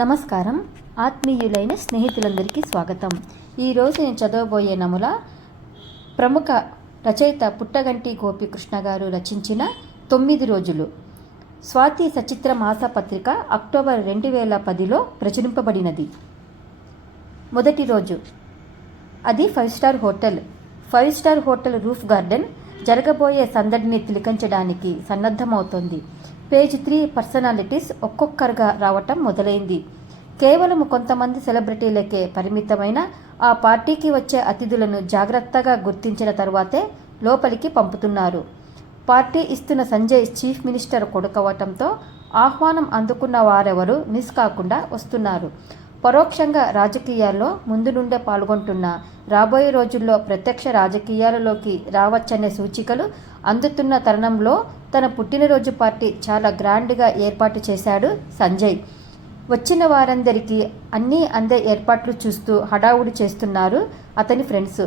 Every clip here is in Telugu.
నమస్కారం. ఆత్మీయులైన స్నేహితులందరికీ స్వాగతం. ఈరోజు నేను చదవబోయే నవల ప్రముఖ రచయిత పుట్టగంటి గోపీకృష్ణ గారు రచించిన 9 రోజులు. స్వాతి సచిత్ర మాసపత్రిక అక్టోబర్ 2010లో ప్రచురింపబడినది. మొదటి రోజు. అది 5 star hotel. 5 star hotel roof garden జరగబోయే సందడిని తిలకించడానికి సన్నద్ధమవుతోంది. పేజ్ 3 పర్సనాలిటీస్ ఒక్కొక్కరుగా రావటం మొదలైంది. కేవలం కొంతమంది సెలబ్రిటీలకే పరిమితమైన ఆ పార్టీకి వచ్చే అతిథులను జాగ్రత్తగా గుర్తించిన తరువాతే లోపలికి పంపుతున్నారు. పార్టీ ఇస్తున్న సంజయ్ చీఫ్ మినిస్టర్ కొడుకవటంతో ఆహ్వానం అందుకున్న వారెవరూ మిస్ కాకుండా వస్తున్నారు. పరోక్షంగా రాజకీయాల్లో ముందు నుండే పాల్గొంటున్న, రాబోయే రోజుల్లో ప్రత్యక్ష రాజకీయాలలోకి రావచ్చనే సూచికలు అందుతున్న తరుణంలో తన పుట్టినరోజు పార్టీ చాలా గ్రాండ్గా ఏర్పాటు చేశాడు సంజయ్. వచ్చిన వారందరికీ అన్నీ అందే ఏర్పాట్లు చూస్తూ హడావుడి చేస్తున్నారు అతని ఫ్రెండ్స్.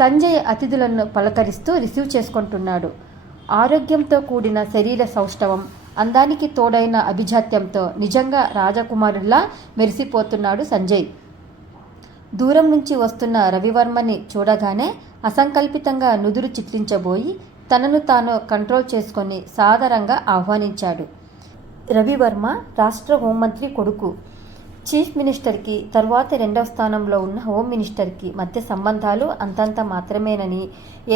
సంజయ్ అతిథులను పలకరిస్తూ రిసీవ్ చేసుకుంటున్నాడు. ఆరోగ్యంతో కూడిన శరీర సౌష్ఠవం, అందానికి తోడైన అభిజాత్యంతో నిజంగా రాజకుమారుల్లా మెరిసిపోతున్నాడు సంజయ్. దూరం నుంచి వస్తున్న రవివర్మని చూడగానే అసంకల్పితంగా నుదురు చిట్లించబోయి తనను తాను కంట్రోల్ చేసుకొని సాదరంగా ఆహ్వానించాడు. రవివర్మ రాష్ట్ర హోంమంత్రి కొడుకు. చీఫ్ మినిస్టర్కి తరువాత 2వ స్థానంలో ఉన్న హోమ్ మినిస్టర్కి మధ్య సంబంధాలు అంతంత మాత్రమేనని,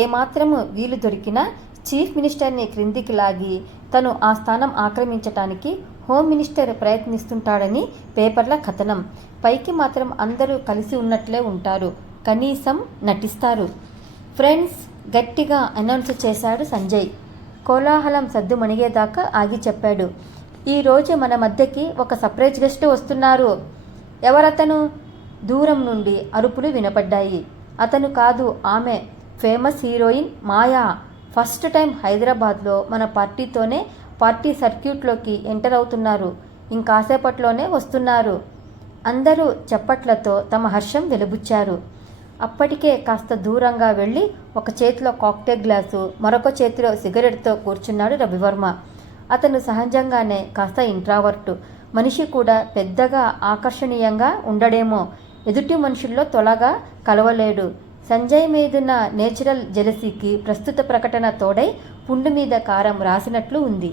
ఏమాత్రము వీలు దొరికినా చీఫ్ మినిస్టర్ని క్రిందికి లాగి తను ఆ స్థానం ఆక్రమించటానికి హోమ్ మినిస్టర్ ప్రయత్నిస్తుంటాడని పేపర్ల కథనం. పైకి మాత్రం అందరూ కలిసి ఉన్నట్లే ఉంటారు, కనీసం నటిస్తారు. ఫ్రెండ్స్, గట్టిగా అనౌన్స్ చేశాడు సంజయ్. కోలాహలం సద్దు మణిగేదాకా ఆగి చెప్పాడు. ఈరోజు మన మధ్యకి ఒక సర్ప్రైజ్ గెస్ట్ వస్తున్నారు. ఎవరతను? దూరం నుండి అరుపులు వినపడ్డాయి. అతను కాదు, ఆమె. ఫేమస్ హీరోయిన్ మాయా. ఫస్ట్ టైం హైదరాబాద్లో మన పార్టీతోనే పార్టీ సర్క్యూట్లోకి ఎంటర్ అవుతున్నారు. ఇంకాసేపట్లోనే వస్తున్నారు. అందరూ చప్పట్లతో తమ హర్షం వెలుబుచ్చారు. అప్పటికే కాస్త దూరంగా వెళ్ళి ఒక చేతిలో కాక్టైల్ గ్లాసు, మరొక చేతిలో సిగరెట్తో కూర్చున్నాడు రవివర్మ. అతను సహజంగానే కాస్త ఇంట్రావర్టు మనిషి కూడా పెద్దగా ఆకర్షణీయంగా ఉండడేమో. ఎదుటి మనుషుల్లో తొలగా కలవలేడు. సంజయ్ మీదున్న నేచురల్ జెలసీకి ప్రస్తుత ప్రకటన తోడై పుండు మీద కారం రాసినట్లు ఉంది.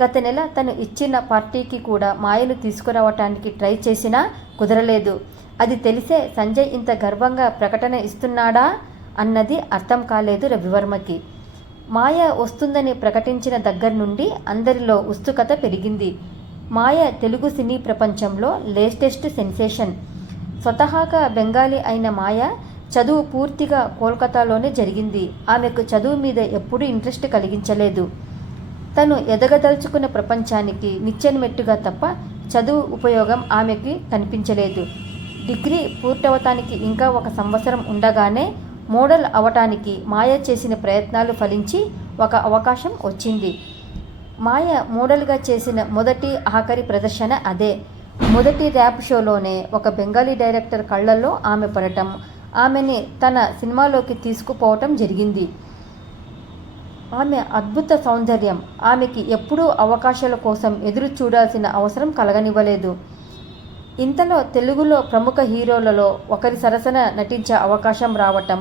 గత నెల తను ఇచ్చిన పార్టీకి కూడా మాయను తీసుకురావటానికి ట్రై చేసినా కుదరలేదు. అది తెలిసే సంజయ్ ఇంత గర్వంగా ప్రకటన ఇస్తున్నాడా అన్నది అర్థం కాలేదు రవివర్మకి. మాయ వస్తుందని ప్రకటించిన దగ్గర నుండి అందరిలో ఉత్సుకత పెరిగింది. మాయ తెలుగు సినీ ప్రపంచంలో లేటెస్ట్ సెన్సేషన్. స్వతహాగా బెంగాలీ అయిన మాయ చదువు పూర్తిగా కోల్కతాలోనే జరిగింది. ఆమెకు చదువు మీద ఎప్పుడూ ఇంట్రెస్ట్ కలిగించలేదు. తను ఎదగదలుచుకున్న ప్రపంచానికి నిచ్చెనమెట్టుగా తప్ప చదువు ఉపయోగం ఆమెకి కనిపించలేదు. డిగ్రీ పూర్తవటానికి ఇంకా 1 సంవత్సరం ఉండగానే మోడల్ అవటానికి మాయ చేసిన ప్రయత్నాలు ఫలించి ఒక అవకాశం వచ్చింది. మాయ మోడల్గా చేసిన మొదటి ఆఖరి ప్రదర్శన అదే. మొదటి ర్యాప్ షోలోనే ఒక బెంగాలీ డైరెక్టర్ కళ్ళల్లో ఆమె పడటం, ఆమెని తన సినిమాలోకి తీసుకుపోవటం జరిగింది. ఆమె అద్భుత సౌందర్యం ఆమెకి ఎప్పుడూ అవకాశాల కోసం ఎదురు చూడాల్సిన అవసరం కలగనివ్వలేదు. ఇంతలో తెలుగులో ప్రముఖ హీరోలలో ఒకరి సరసన నటించే అవకాశం రావటం,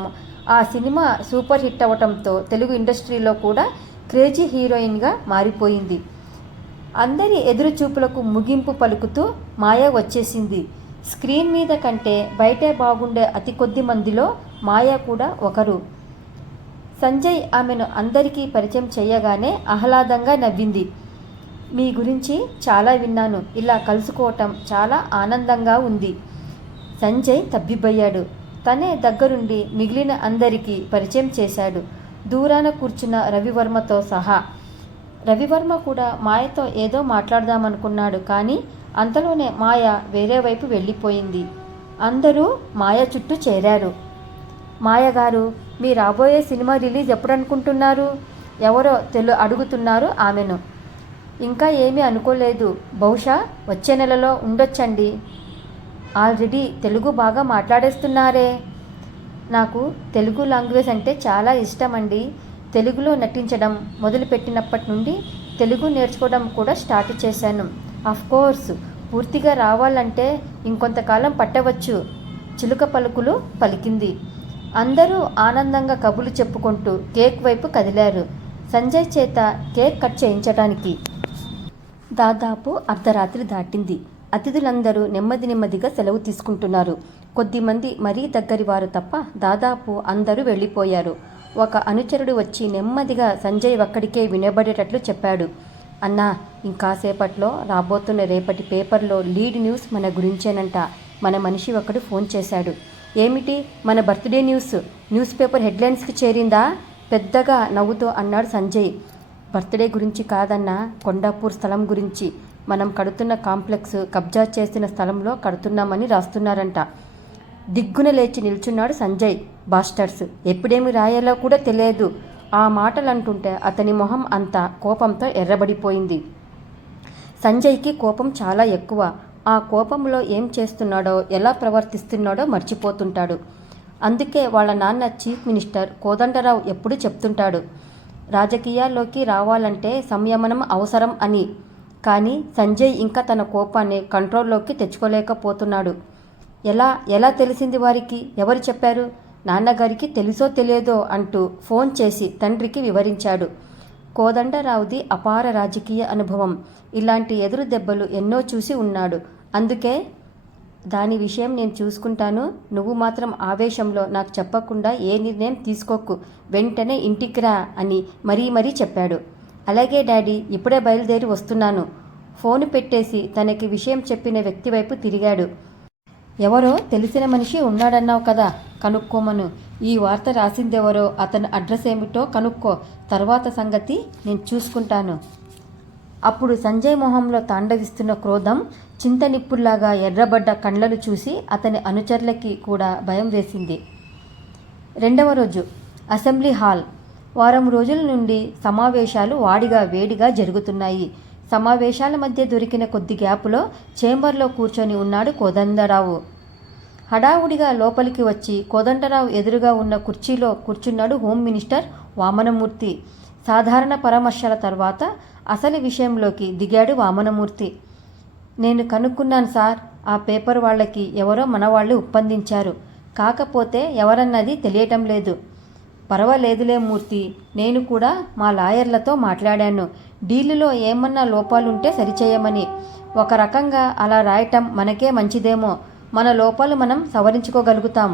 ఆ సినిమా సూపర్ హిట్ అవ్వటంతో తెలుగు ఇండస్ట్రీలో కూడా క్రేజీ హీరోయిన్గా మారిపోయింది. అందరి ఎదురుచూపులకు ముగింపు పలుకుతూ మాయ వచ్చేసింది. స్క్రీన్ మీద కంటే బయటే బాగుండే అతి కొద్ది మందిలో మాయ కూడా ఒకరు. సంజయ్ ఆమెను అందరికీ పరిచయం చేయగానే ఆహ్లాదంగా నవ్వింది. మీ గురించి చాలా విన్నాను. ఇలా కలుసుకోవటం చాలా ఆనందంగా ఉంది. సంజయ్ తబ్బిబ్బయ్యాడు. తనే దగ్గరుండి మిగిలిన అందరికీ పరిచయం చేశాడు, దూరాన కూర్చున్న రవివర్మతో సహా. రవివర్మ కూడా మాయతో ఏదో మాట్లాడదామనుకున్నాడు. కానీ అంతలోనే మాయ వేరే వైపు వెళ్ళిపోయింది. అందరూ మాయ చుట్టూ చేరారు. మాయగారు, మీ రాబోయే సినిమా రిలీజ్ ఎప్పుడనుకుంటున్నారు? ఎవరో అడుగుతున్నారు ఆమెను. ఇంకా ఏమీ అనుకోలేదు. బహుశా వచ్చే నెలలో ఉండొచ్చండి. ఆల్రెడీ తెలుగు బాగా మాట్లాడేస్తున్నారే. నాకు తెలుగు లాంగ్వేజ్ అంటే చాలా ఇష్టమండి. తెలుగులో నటించడం మొదలుపెట్టినప్పటి నుండి తెలుగు నేర్చుకోవడం కూడా స్టార్ట్ చేశాను. కోర్స్ పూర్తిగా రావాలంటే ఇంకొంతకాలం పట్టవచ్చు. చిలుక పలుకులు పలికింది. అందరూ ఆనందంగా కబుర్లు చెప్పుకుంటూ కేక్ వైపు కదిలారు. సంజయ్ చేత కేక్ కట్ చేయించడానికి దాదాపు అర్ధరాత్రి దాటింది. అతిథులందరూ నెమ్మదిగా సెలవు తీసుకుంటున్నారు. కొద్దిమంది మరీ దగ్గరి వారు తప్ప దాదాపు అందరూ వెళ్ళిపోయారు. ఒక అనుచరుడు వచ్చి నెమ్మదిగా సంజయ్ ఒక్కడికే వినబడేటట్లు చెప్పాడు. అన్నా, ఇంకాసేపట్లో రాబోతున్న రేపటి పేపర్లో లీడ్ న్యూస్ మన గురించేనంట. మన మనిషి ఒకడు ఫోన్ చేశాడు. ఏమిటి, మన బర్త్డే న్యూస్ పేపర్ హెడ్లైన్స్కి చేరిందా? పెద్దగా నవ్వుతూ అన్నాడు సంజయ్. బర్త్డే గురించి కాదన్నా, కొండాపూర్ స్థలం గురించి. మనం కడుతున్న కాంప్లెక్స్ కబ్జా చేసిన స్థలంలో కడుతున్నామని రాస్తున్నారంట. దిగ్గున లేచి నిల్చున్నాడు సంజయ్. బాస్టర్స్, ఎప్పుడేమి రాయాలో కూడా తెలియదు. ఆ మాటలంటుంటే అతని మొహం అంతా కోపంతో ఎర్రబడిపోయింది. సంజయ్కి కోపం చాలా ఎక్కువ. ఆ కోపంలో ఏం చేస్తున్నాడో, ఎలా ప్రవర్తిస్తున్నాడో మర్చిపోతుంటాడు. అందుకే వాళ్ళ నాన్న చీఫ్ మినిస్టర్ కోదండరావు ఎప్పుడూ చెప్తుంటాడు, రాజకీయాల్లోకి రావాలంటే సంయమనం అవసరం అని. కానీ సంజయ్ ఇంకా తన కోపాన్ని కంట్రోల్లోకి తెచ్చుకోలేకపోతున్నాడు. ఎలా తెలిసింది వారికి? ఎవరు చెప్పారు? నాన్నగారికి తెలుసో తెలియదో అంటూ ఫోన్ చేసి తండ్రికి వివరించాడు. కోదండరావుది అపార రాజకీయ అనుభవం. ఇలాంటి ఎదురు దెబ్బలు ఎన్నో చూసి ఉన్నాడు. అందుకే దాని విషయం నేను చూసుకుంటాను, నువ్వు మాత్రం ఆవేశంలో నాకు చెప్పకుండా ఏ నిర్ణయం తీసుకోకు, వెంటనే ఇంటికి రా అని మరీ చెప్పాడు. అలాగే డాడీ, ఇప్పుడే బయలుదేరి వస్తున్నాను. ఫోను పెట్టేసి తనకి విషయం చెప్పిన వ్యక్తి వైపు తిరిగాడు. ఎవరో తెలిసిన మనిషి ఉన్నాడన్నావు కదా, కనుక్కోమను. ఈ వార్త రాసిందెవరో, అతని అడ్రస్ ఏమిటో కనుక్కో. తర్వాత సంగతి నేను చూసుకుంటాను. అప్పుడు సంజయ్ మొహంలో తాండవిస్తున్న క్రోధం, చింతనిప్పుల్లాగా ఎర్రబడ్డ కండ్లను చూసి అతని అనుచరులకి కూడా భయం వేసింది. 2వ రోజు అసెంబ్లీ హాల్. వారం రోజుల నుండి సమావేశాలు వేడిగా జరుగుతున్నాయి. సమావేశాల మధ్య దొరికిన కొద్ది గ్యాపులో చేంబర్లో కూర్చొని ఉన్నాడు కోదండరావు. హడావుడిగా లోపలికి వచ్చి కోదండరావు ఎదురుగా ఉన్న కుర్చీలో కూర్చున్నాడు హోమ్ మినిస్టర్ వామనమూర్తి. సాధారణ పరామర్శల తర్వాత అసలు విషయంలోకి దిగాడు వామనమూర్తి. నేను కనుక్కున్నాను సార్, ఆ పేపర్ వాళ్ళకి ఎవరో మనవాళ్ళు ఒప్పందించారు. కాకపోతే ఎవరన్నది తెలియటం లేదు. పర్వాలేదులే మూర్తి, నేను కూడా మా లాయర్లతో మాట్లాడాను. డీలులో ఏమన్నా లోపాలుంటే సరిచేయమని. ఒక రకంగా అలా రాయటం మనకే మంచిదేమో. మన లోపాలు మనం సవరించుకోగలుగుతాం.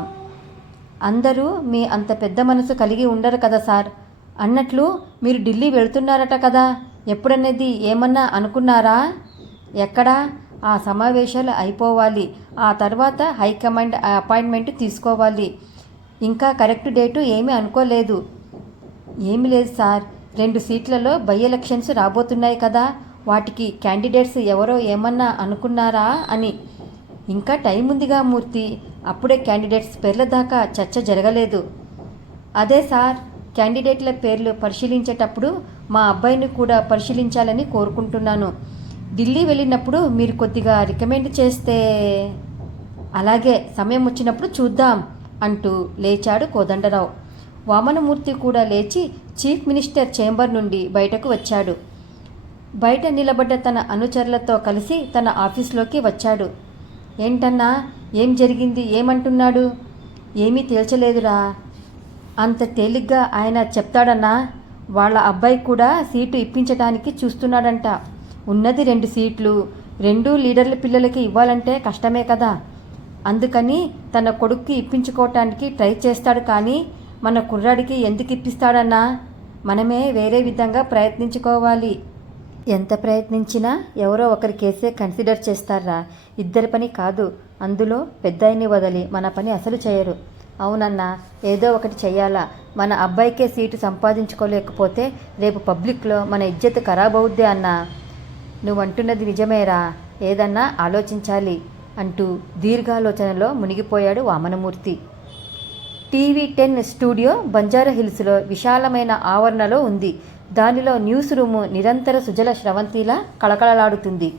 అందరూ మీ అంత పెద్ద మనసు కలిగి ఉండరు కదా సార్. అన్నట్లు మీరు ఢిల్లీ వెళ్తున్నారట కదా, ఎప్పుడన్నది ఏమన్నా అనుకున్నారా? ఎక్కడా? ఆ సమావేశాలు అయిపోవాలి. ఆ తర్వాత హైకమాండ్ అపాయింట్మెంట్ తీసుకోవాలి. ఇంకా కరెక్ట్ డేటు ఏమీ అనుకోలేదు. ఏమీ లేదు సార్, 2 సీట్లలో బై ఎలక్షన్స్ రాబోతున్నాయి కదా, వాటికి క్యాండిడేట్స్ ఎవరో ఏమన్నా అనుకున్నారా అని. ఇంకా టైం ఉందిగా మూర్తి, అప్పుడే క్యాండిడేట్స్ పేర్ల దాకా చర్చ జరగలేదు. అదే సార్, క్యాండిడేట్ల పేర్లు పరిశీలించేటప్పుడు మా అబ్బాయిని కూడా పరిశీలించాలని కోరుకుంటున్నాను. ఢిల్లీ వెళ్ళినప్పుడు మీరు కొద్దిగా రికమెండ్ చేస్తే. అలాగే, సమయం వచ్చినప్పుడు చూద్దాం అంటూ లేచాడు కోదండరావు. వామనమూర్తి కూడా లేచి చీఫ్ మినిస్టర్ చేంబర్ నుండి బయటకు వచ్చాడు. బయట నిలబడ్డ తన అనుచరులతో కలిసి తన ఆఫీస్లోకి వచ్చాడు. ఏంటన్నా, ఏం జరిగింది? ఏమంటున్నాడు? ఏమీ తేల్చలేదురా. అంత తేలిగ్గా ఆయన చెప్తాడన్నా? వాళ్ళ అబ్బాయి కూడా సీటు ఇప్పించడానికి చూస్తున్నాడంట. ఉన్నది 2 సీట్లు, 2 లీడర్ల పిల్లలకి ఇవ్వాలంటే కష్టమే కదా. అందుకని తన కొడుక్కి ఇప్పించుకోవటానికి ట్రై చేస్తాడు. కానీ మన కుర్రాడికి ఎందుకు ఇప్పిస్తాడన్నా? మనమే వేరే విధంగా ప్రయత్నించుకోవాలి. ఎంత ప్రయత్నించినా ఎవరో ఒకరి కేసే కన్సిడర్ చేస్తారా? ఇద్దరి పని కాదు. అందులో పెద్దాయిని వదిలి మన పని అసలు చేయరు. అవునన్నా, ఏదో ఒకటి చెయ్యాలా. మన అబ్బాయికే సీటు సంపాదించుకోలేకపోతే రేపు పబ్లిక్లో మన ఇజ్జత్ ఖరాబ్ అవుద్దే అన్నా. నువ్వంటున్నది నిజమేరా, ఏదన్నా ఆలోచించాలి అంటూ దీర్ఘాలోచనలో మునిగిపోయాడు వామనమూర్తి. TV10 స్టూడియో బంజారాహిల్స్లో విశాలమైన ఆవరణలో ఉంది. దానిలో న్యూస్ రూము నిరంతర సుజల స్రవంతిలా కళకళలాడుతుంది.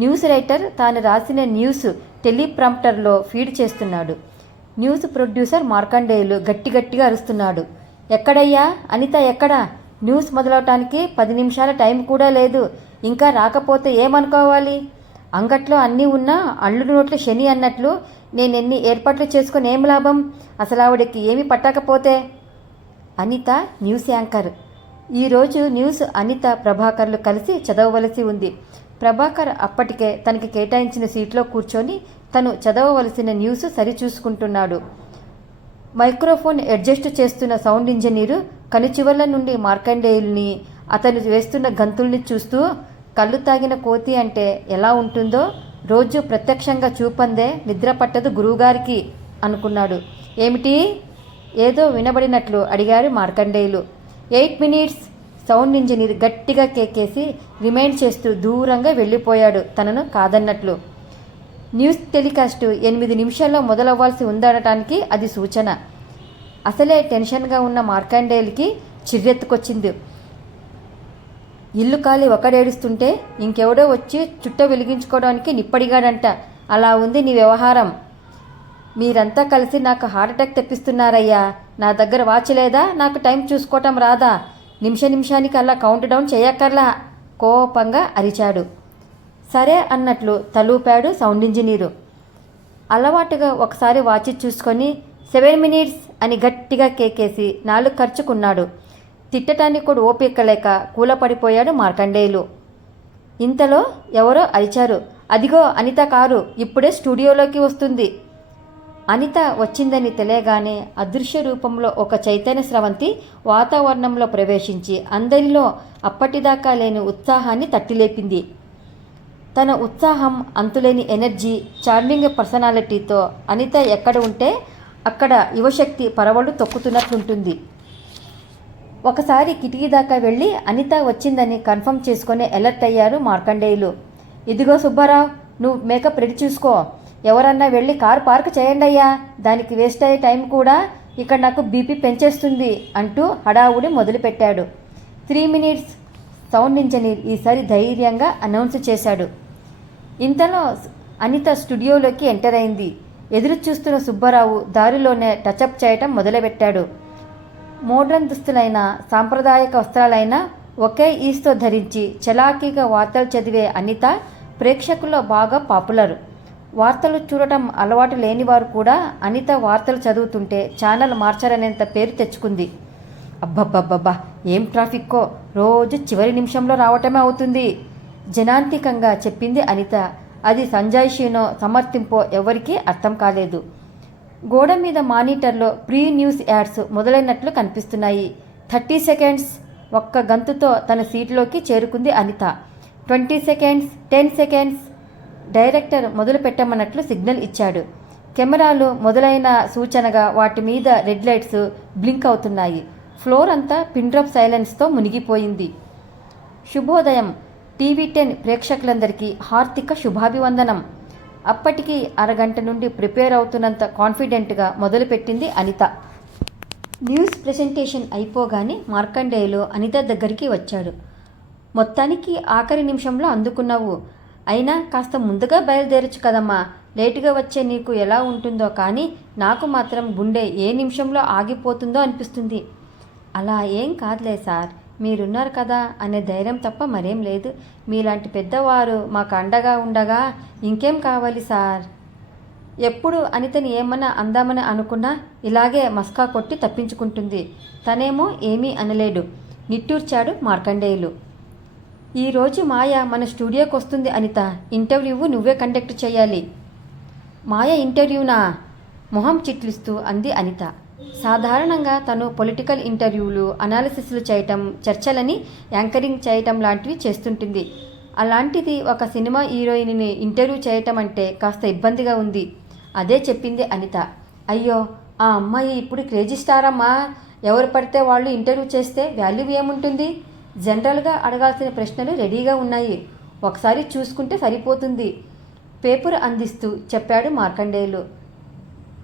న్యూస్ రైటర్ తాను రాసిన న్యూస్ టెలిప్రాంప్టర్లో ఫీడ్ చేస్తున్నాడు. న్యూస్ ప్రొడ్యూసర్ మార్కండేయులు గట్టిగా అరుస్తున్నాడు. ఎక్కడయ్యా అనిత, ఎక్కడా? న్యూస్ మొదలవటానికి 10 నిమిషాల టైం కూడా లేదు. ఇంకా రాకపోతే ఏమనుకోవాలి? అంగట్లో అన్నీ ఉన్నా అల్లుడు నోట్లు శని అన్నట్లు నేనెన్ని ఏర్పాట్లు చేసుకుని ఏం లాభం? అసలు ఆవిడకి ఏమి పట్టకపోతే? Anitha news anchor. ఈరోజు న్యూస్ అనిత, ప్రభాకర్లు కలిసి చదవవలసి ఉంది. ప్రభాకర్ అప్పటికే తనకి కేటాయించిన సీట్లో కూర్చొని తను చదవవలసిన న్యూస్ సరిచూసుకుంటున్నాడు. మైక్రోఫోన్ అడ్జస్ట్ చేస్తున్న సౌండ్ ఇంజనీరు కనుచివర్ల నుండి మార్కండేయుల్ని, అతను వేస్తున్న గంతుల్ని చూస్తూ కళ్ళు తాగిన కోతి అంటే ఎలా ఉంటుందో రోజు ప్రత్యక్షంగా చూపందే నిద్ర పట్టదు గురువుగారికి అనుకున్నాడు. ఏమిటి? ఏదో వినబడినట్లు అడిగారు మార్కండేయులు. 8 minutes సౌండ్ ఇంజనీర్ గట్టిగా కేకేసి రిమైండ్ చేస్తూ దూరంగా వెళ్ళిపోయాడు తనను కాదన్నట్లు. న్యూస్ టెలికాస్టు 8 నిమిషాల్లో మొదలవ్వాల్సి ఉందనటానికి అది సూచన. అసలే టెన్షన్గా ఉన్న మార్కండేయులకి చిర్రెత్తుకొచ్చింది. ఇల్లు కాలి ఒకడేడుస్తుంటే ఇంకెవడో వచ్చి చుట్ట వెలిగించుకోవడానికి నిప్పడిగాడంట. అలా ఉంది నీ వ్యవహారం. మీరంతా కలిసి నాకు హార్ట్అటాక్ తెప్పిస్తున్నారయ్యా. నా దగ్గర వాచ్ లేదా? నాకు టైం చూసుకోవటం రాదా? నిమిషానికి అలా కౌంట్ డౌన్ చేయక్కర్లా, కోపంగా అరిచాడు. సరే అన్నట్లు తలూపాడు సౌండ్ ఇంజనీరు. అలవాటుగా ఒకసారి వాచి చూసుకొని 7 minutes అని గట్టిగా కేకేసి 4 ఖర్చుకున్నాడు. తిట్టటానికి కూడా ఓపికలేక కూలపడిపోయాడు మార్కండేయులు. ఇంతలో ఎవరో అరిచారు. అదిగో అనిత కారు ఇప్పుడే స్టూడియోలోకి వస్తుంది. అనిత వచ్చిందని తెలియగానే అదృశ్య రూపంలో ఒక చైతన్య స్రవంతి వాతావరణంలో ప్రవేశించి అందరిలో అప్పటిదాకా లేని ఉత్సాహాన్ని తట్టిలేపింది. తన ఉత్సాహం, అంతులేని ఎనర్జీ, చార్మింగ్ పర్సనాలిటీతో అనిత ఎక్కడ ఉంటే అక్కడ యువశక్తి పరవళ్ళు తొక్కుతున్నట్లుంటుంది. ఒకసారి కిటికీ దాకా వెళ్ళి అనిత వచ్చిందని కన్ఫర్మ్ చేసుకుని అలర్ట్ అయ్యారు మార్కండేయులు. ఇదిగో సుబ్బారావు, నువ్వు మేకప్ రెడీ చూసుకో. ఎవరన్నా వెళ్ళి కారు పార్క్ చేయండి అయ్యా. దానికి వేస్ట్ అయ్యే టైం కూడా ఇక్కడ నాకు బీపీ పెంచేస్తుంది అంటూ హడావుడి మొదలుపెట్టాడు. 3 minutes సౌండ్ ఇంజనీర్ ఈసారి ధైర్యంగా అనౌన్స్ చేశాడు. ఇంతలో అనిత స్టూడియోలోకి ఎంటర్ అయింది. ఎదురు చూస్తున్న సుబ్బారావు దారిలోనే టచప్ చేయటం మొదలుపెట్టాడు. మోడ్రన్ దుస్తులైన, సాంప్రదాయక వస్త్రాలైన ఒకే ఈస్తో ధరించి చలాకీగా వార్తలు చదివే అనిత ప్రేక్షకుల్లో బాగా పాపులర్. వార్తలు చూడటం అలవాటు లేనివారు కూడా అనిత వార్తలు చదువుతుంటే ఛానల్ మార్చారనేంత పేరు తెచ్చుకుంది. అబ్బబ్బబ్బబ్బా, ఏం ట్రాఫిక్కో, రోజు చివరి నిమిషంలో రావటమే అవుతుంది జనాంతికంగా చెప్పింది అనిత. అది సంజాయిషీనో సమర్థింపో ఎవరికీ అర్థం కాలేదు. గోడ మీద మానిటర్లో ప్రీ న్యూస్ యాడ్స్ మొదలైనట్లు కనిపిస్తున్నాయి. 30 seconds ఒక్క గంతుతో తన సీట్లోకి చేరుకుంది అనిత. 20 seconds, 10 seconds డైరెక్టర్ మొదలు పెట్టమన్నట్లు సిగ్నల్ ఇచ్చాడు. కెమెరాలు మొదలైన సూచనగా వాటి మీద రెడ్ లైట్స్ బ్లింక్ అవుతున్నాయి. ఫ్లోర్ అంతా పిన్ డ్రాప్ సైలెన్స్తో మునిగిపోయింది. శుభోదయం. టీవీ 10 ప్రేక్షకులందరికీ హార్దిక శుభాభివందనం. అప్పటికి అరగంట నుండి ప్రిపేర్ అవుతున్నంత కాన్ఫిడెంట్గా మొదలుపెట్టింది అనిత. న్యూస్ ప్రెజెంటేషన్ అయిపోగానే మార్కండేయులు అనిత దగ్గరికి వచ్చాడు. మొత్తానికి ఆఖరి నిమిషంలో అందుకున్నావు. అయినా కాస్త ముందుగా బయలుదేరచ్చు కదమ్మా. లేటుగా వచ్చే నీకు ఎలా ఉంటుందో కానీ నాకు మాత్రం గుండె ఏ నిమిషంలో ఆగిపోతుందో అనిపిస్తుంది. అలా ఏం కాదులే సార్, మీరున్నారు కదా అనే ధైర్యం తప్ప మరేం లేదు. మీలాంటి పెద్దవారు మాకు అండగా ఉండగా ఇంకేం కావాలి సార్. ఎప్పుడు అనితని ఏమన్నా అందామని అనుకున్నా ఇలాగే మస్కా కొట్టి తప్పించుకుంటుంది. తనేమో ఏమీ అనలేడు. నిట్టూర్చాడు మార్కండేయులు. ఈరోజు మాయ మన స్టూడియోకి వస్తుంది అనిత. ఇంటర్వ్యూ నువ్వే కండక్ట్ చేయాలి. మాయ ఇంటర్వ్యూనా? మొహం చిట్లిస్తూ అంది అనిత. సాధారణంగా తను పొలిటికల్ ఇంటర్వ్యూలు, అనాలిసిస్లు చేయటం, చర్చలని యాంకరింగ్ చేయటం లాంటివి చేస్తుంటుంది. అలాంటిది ఒక సినిమా హీరోయిన్ని ఇంటర్వ్యూ చేయటం అంటే కాస్త ఇబ్బందిగా ఉంది. అదే చెప్పింది అనిత. అయ్యో, ఆ అమ్మాయి ఇప్పుడు క్రేజీ స్టార్ అమ్మా. ఎవరు పడితే వాళ్ళు ఇంటర్వ్యూ చేస్తే వాల్యూ ఏముంటుంది? జనరల్గా అడగాల్సిన ప్రశ్నలు రెడీగా ఉన్నాయి. ఒకసారి చూసుకుంటే సరిపోతుంది పేపర్ అందిస్తూ చెప్పాడు మార్కండేయులు.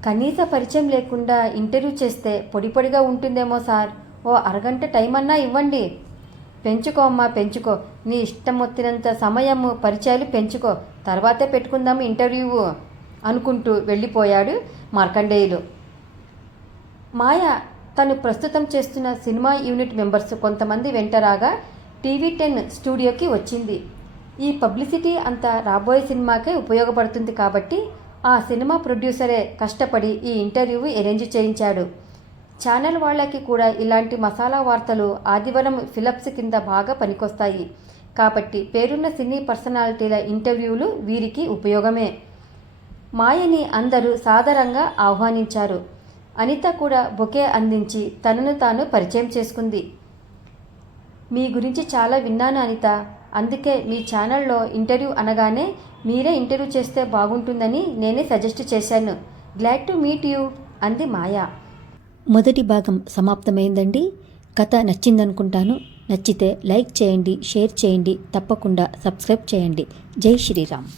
కనీస పరిచయం లేకుండా ఇంటర్వ్యూ చేస్తే పొడిగా ఉంటుందేమో సార్. ఓ అరగంట టైం అన్నా ఇవ్వండి. పెంచుకో అమ్మా, పెంచుకో. నీ ఇష్టం వచ్చినంత సమయము, పరిచయాలు పెంచుకో. తర్వాతే పెట్టుకుందాము ఇంటర్వ్యూ అనుకుంటూ వెళ్ళిపోయాడు మార్కండేయులు. మాయ తను ప్రస్తుతం చేస్తున్న సినిమా యూనిట్ మెంబర్స్ కొంతమంది వెంటరాగా TV10 స్టూడియోకి వచ్చింది. ఈ పబ్లిసిటీ అంతా రాబోయే సినిమాకే ఉపయోగపడుతుంది కాబట్టి ఆ సినిమా ప్రొడ్యూసరే కష్టపడి ఈ ఇంటర్వ్యూ అరేంజ్ చేయించాడు. ఛానల్ వాళ్ళకి కూడా ఇలాంటి మసాలా వార్తలు ఆదివారం ఫిలప్స్ కింద బాగా పనికొస్తాయి. కాబట్టి పేరున్న సినీ పర్సనాలిటీల ఇంటర్వ్యూలు వీరికి ఉపయోగమే. మాయని అందరూ సాదరంగా ఆహ్వానించారు. అనిత కూడా బొకే అందించి తనను తాను పరిచయం చేసుకుంది. మీ గురించి చాలా విన్నాను అనిత, అందుకే మీ ఛానల్లో ఇంటర్వ్యూ అనగానే మీరే ఇంటర్వ్యూ చేస్తే బాగుంటుందని నేనే సజెస్ట్ చేశాను. గ్లాడ్ టు మీట్ యూ అంది మాయ. మొదటి భాగం సమాప్తమైందండి. కథ నచ్చిందనుకుంటాను. నచ్చితే లైక్ చేయండి, షేర్ చేయండి, తప్పకుండా సబ్స్క్రైబ్ చేయండి. జై శ్రీరామ్.